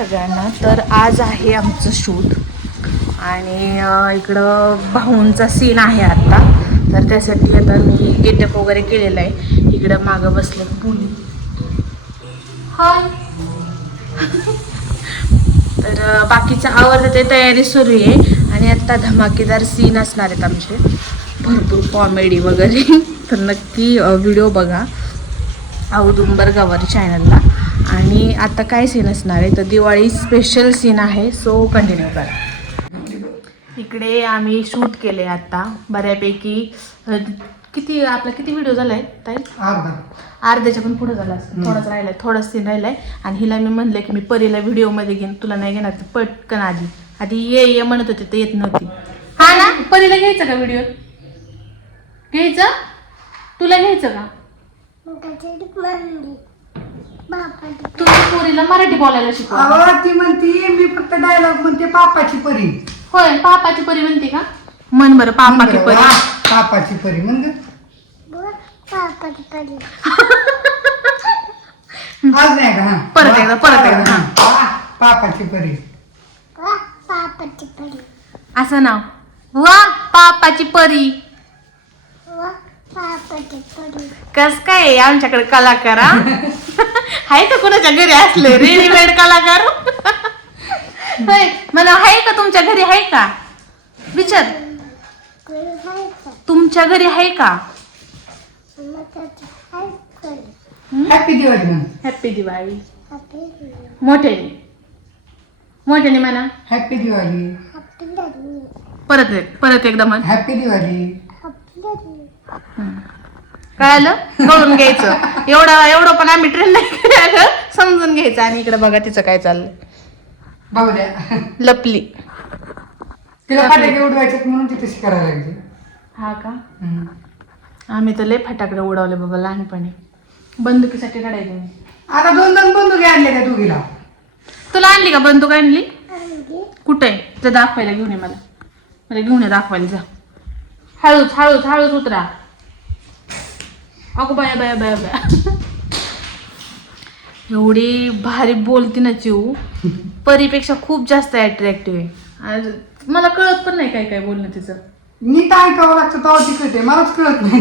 सगळ्यांना. तर आज आहे आमचं शूट. आणि इकडं भाऊंचा सीन आहे आत्ता तर त्यासाठी आता मी गेटअप वगैरे केलेलं आहे. इकडं मागं बसले मुली हाय. तर बाकीचं आवडतं ते तयारी सुरू आहे. आणि आत्ता धमाकेदार सीन असणार आहेत आमचे. भरपूर कॉमेडी वगैरे. तर नक्की व्हिडिओ बघा. औदुंबर गवारी चॅनलला आणि आता काय सीन असणार आहे? तर दिवाळी स्पेशल सीन आहे सो कंटिन्यू करा. इकडे आम्ही शूट केले आता. बऱ्यापैकी किती आपला किती व्हिडिओ झालाय ताई? अर्धा. अर्ध्याच्या पण पुढे झाला थोडाच राहिलाय थोडाच सीन राहिलाय. आणि हिला मी म्हणलं की मी परीला व्हिडिओमध्ये घेईन तुला नाही घेणार तर पटकन आधी. आधी ये ये म्हणत होते तर येत नव्हती. हा ना? परीला घ्यायचं का व्हिडिओ घ्यायचं? तुला घ्यायचं का? तुम्ही पोरीला मराठी बोलायला शिकवा. अहो ती म्हणती मी फक्त डायलॉग म्हणते पापाची परी. होय पापाची परी म्हणते का? मन बरं पापाची परी. पापाची परी मग आज नाही का? हा. परत एकदा, परत एकदा, हा. वा, पापाची परी. असं नाव. वा पापाची परी. कस काय आमच्याकडे कलाकार हा? आहे का कोणाच्या घरी असले? रेडीमेड कलाकार? होय मला आहे का तुमच्या घरी आहे का? विचार. तुमच्या घरी आहे का? हॅपी दिवाळी हॅपी दिवाळी मोठ्याने. मोठ्याने म्हणा. हॅपी दिवाळी परत परत एकदा म्हण. हॅपी दिवाळी कळालं? कळून घ्यायचं. एवढं एवढं पण आम्ही ट्रेन नाही समजून घ्यायचं. आणि इकडे बघा तिचं काय चाललंय. बघू द्या. लपली. तिला फटाके उडवायचे म्हणून ती तशी करायला लागली. हा का? हम्म. आम्ही तर लय फटाकडे उडवले बाबा लहानपणी. बंदुकीसाठी काढायचे. मी. आता दोन दोन बंदुके आणले त्या दोघीला. तुला आणली का बंदूक आणली? कुठे आहे? दाखवायला घेऊन ये मला. मला घेऊन ये दाखवायला जा. हळूच हळूच हळूच उतरा. अगो बाया बाया बाया बाया. एवढी भारी बोलती ना चिऊ. परीपेक्षा खूप जास्त अट्रॅक्टिव्ह आहे. मला कळत पण नाही काय काय बोलणं तिचं. नीट ऐकावं लागतं तेव्हा ती कळते मलाच कळत नाही.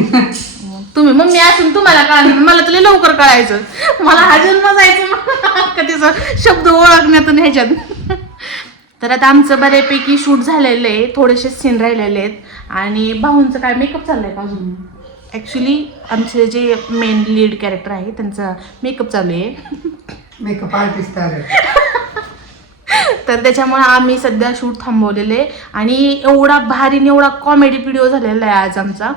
मग तुम्ही मम्मी असून तुम्हाला कळालं मला तुला लवकर कळायचं. मला हा जन्म जायचं का तिचं शब्द ओळखण्यातून ह्याच्यात. तर आता आमचं बऱ्यापैकी शूट झालेलं आहे. थोडेसे सीन राहिलेले आहेत. आणि भाऊंचं काय मेकअप चाललंय का अजून? ॲक्च्युली आमचे जे मेन लीड कॅरेक्टर आहे त्यांचा मेकअप चालू आहे. मेकअप आर्टिस्ट आले तर त्याच्यामुळे आम्ही सध्या शूट थांबवलेले आणि एवढा भारी आणि एवढा कॉमेडी व्हिडिओ झालेला आहे आज आमचा.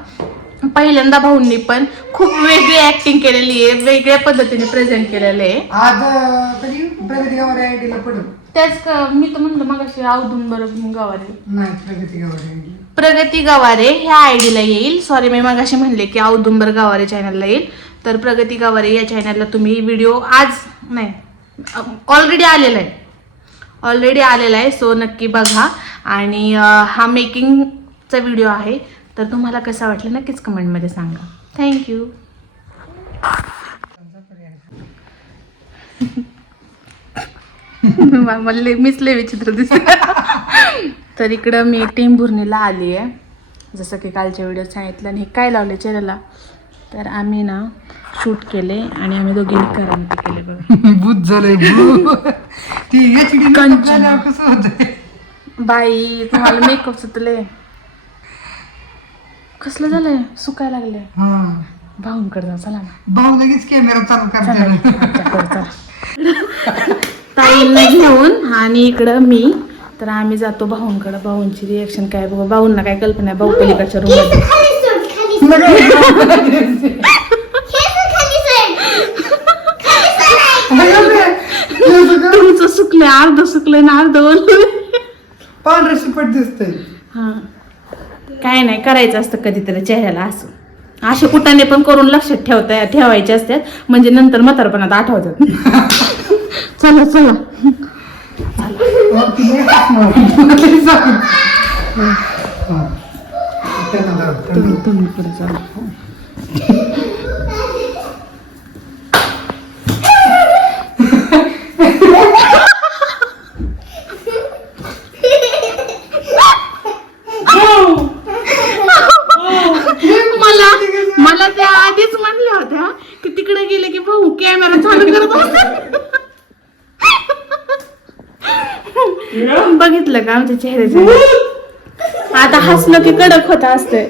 पहिल्यांदा भाऊंनी पण खूप वेगळी ऍक्टिंग केलेली आहे वेगळ्या पद्धतीने प्रेझेंट केलेलं आहे. आज अं, कधी प्रगती गावाला आयडीला पडत त्याच क- मी तर म्हणलं मग अशी अवधून बरं नाही प्रगती गावाला आयडी प्रगती गवारे ह्या आय डीला येईल. सॉरी मी मग अशी म्हणले की औदुंबर गवारे चॅनलला येईल. तर प्रगती गवारे या चॅनलला तुम्ही व्हिडिओ आज नाही ऑलरेडी आलेला आहे. ऑलरेडी आलेला आहे सो नक्की बघा. आणि हा मेकिंगचा व्हिडिओ आहे. तर तुम्हाला कसा वाटला नक्कीच कमेंटमध्ये सांगा. थँक्यू मला मीच लय विचित्र दिसत. तर इकडं मी टेंभुर्णीला आली आहे. जसं की कालच्या व्हिडिओ सांगितलं आणि हे काय लावले चेहऱ्याला? तर आम्ही ना शूट केले आणि आम्ही दोघींनी करांती केले बघा. भूत झालंय बाई तुम्हाला मेकअपचं तुले कसलं झालंय? सुकायला लागले हा. भाऊंकडे जा चला ना. भाऊ लगेच कॅमेरा चालू करते. ताईंना घेऊन आणि इकडं मी तर आम्ही जातो भाऊंकडे. भाऊंची रिएक्शन काय बघा? भाऊंना काय कल्पना आहे? भाऊ पलीकडच्या रूम तुमचं सुकलंय अर्ध सुकलंय ना अर्ध. पांढरं शिपट दिसतंय. हा. काय नाही करायचं असतं कधीतरी चेहऱ्याला असं. असे कुटाने पण करून लक्षात ठेवता ठेवायचे असतात. म्हणजे नंतर म्हातारपणात आठवतात. चला चला. हो. मला मला त्या आधीच म्हणल्या होत्या की तिकडे गेले की भाऊ कॅमेरा चालू करत बघितलं का आमच्या चेहऱ्याचे? आता हसलं की कडक होत असते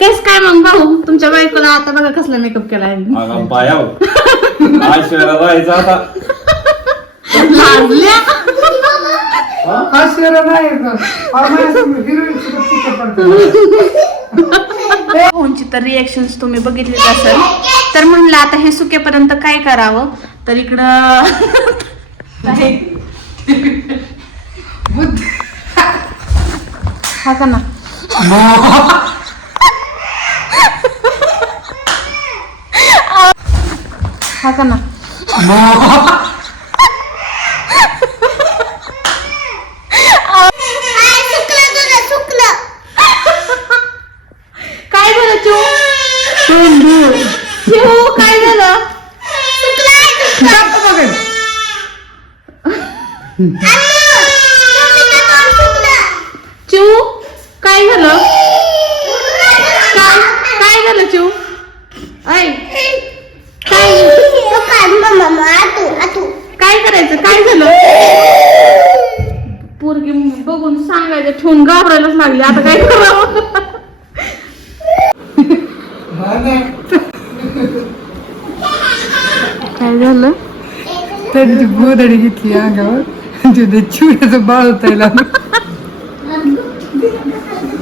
केस काय मग भाऊ? तुमच्या बायकोला आता बघा कसला मेकअप केला आहे लाजल्या? भाऊंची तर रिएक्शन तुम्ही बघितलीच असेल. तर म्हणलं आता हे सुकेपर्यंत काय करावं? तर इकडं काय? हा का ना हा का ना काय झालं चिऊ चिऊ काय झालं जास्त बघेल चिऊ काय झालं? काय काय झालं चिऊ ऐ काय? काय करायचं? काय झालं? पोरगी बघून सांगायचं ठेवून घाबरायलाच लागली. आता काय करावं? काय झालं? त्यांची गोदडी घेतली अंगावर. तिथे चिवड्याचं बाळ होता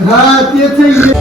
हा तेच आहे.